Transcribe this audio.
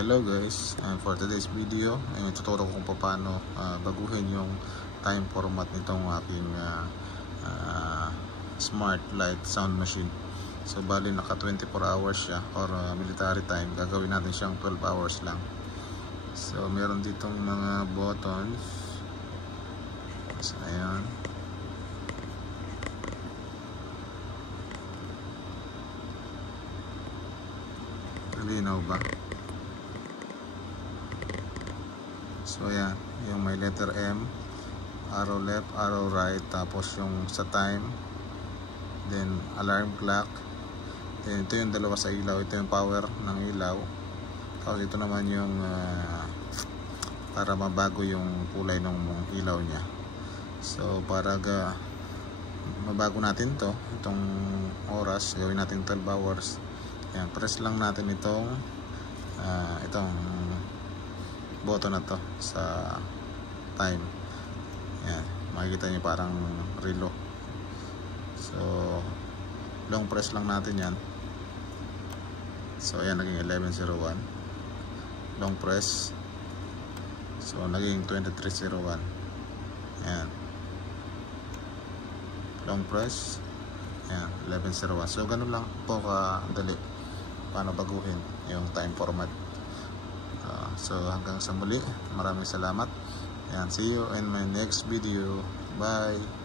Hello guys, and for today's video ay tuturo ko kung paano baguhin yung time format nitong aking smart light sound machine. So bali naka 24 hours siya or military time, gagawin natin siyang 12 hours lang. So meron ditong mga buttons. So ayan, linaw ba? So ayan, yung may letter M, arrow left, arrow right, tapos yung sa time, then alarm clock, then ito yung dalawa sa ilaw, ito yung power ng ilaw, tapos ito naman yung para mabago yung kulay ng ilaw niya. So para mabago natin to, itong oras, gawin natin 12 hours. Ayan, press lang natin itong button na to sa time. Ayan, makikita nyo parang relo. So long press lang natin yan. So ayan, naging 11:01. Long press, so naging 23:01. Ayan, long press, ayan, 11:01. So ganun lang po kadali paano baguhin yung time format. So hanggang sa muli, maraming salamat. Ayan, see you in my next video. Bye.